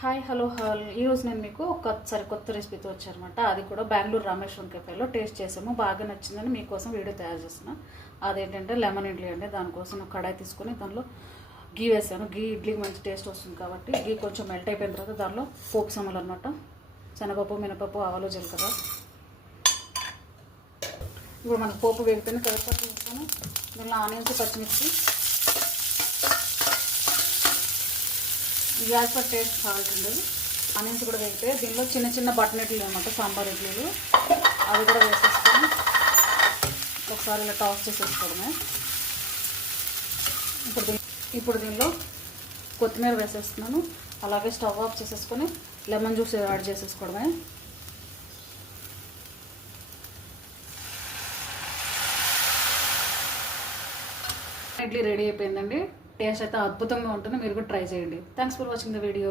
Hi hello ఈరోజు నేను మీకు ఒకసారి కొత్త రెసిపీతో వచ్చారనమాట. అది కూడా బెంగళూరు రామేశ్వరం కెఫేలో టేస్ట్ చేసాము, బాగా నచ్చిందని మీకోసం వీడియో తయారు చేస్తున్నాను. అదేంటంటే లెమన్ ఇడ్లీ అండి. దానికోసం ఒక కడాయి తీసుకొని దానిలో గీ వేసాను. గీ ఇడ్లీకి మంచి టేస్ట్ వస్తుంది కాబట్టి గీ కొంచెం మెల్ట్ అయిపోయిన తర్వాత దానిలో పోపు సమ్మలు అనమాట, శనగపప్పు, మినపప్పు, ఆవాలు, జీలకర్ర. ఇప్పుడు మనకు పోపు వేగిపోయిన కరివేపాకు వేస్తాను. దీనిలో ఆనియన్స్, పచ్చిమిర్చి, గ్యాస్ పర్ టేస్ట్ సాల్ట్ ఉండదు. ఆనియన్స్ కూడా వేగితే దీనిలో చిన్న చిన్న బటన్ ఇడ్లీలు అనమాట, సాంబార్ ఇడ్లీలు, అవి కూడా వేసేసుకొని ఒకసారి ఇలా టాస్ చేసేసుకోవడమే. ఇప్పుడు దీనిలో కొత్తిమీర వేసేస్తున్నాను. అలాగే స్టవ్ ఆఫ్ చేసేసుకొని లెమన్ జ్యూస్ యాడ్ చేసేసుకోవడమే. ఇడ్లీ రెడీ అయిపోయిందండి. టేస్ట్ అయితే అద్భుతంగా ఉంటుంది, మీరు కూడా ట్రై చేయండి. Thanks for watching the video.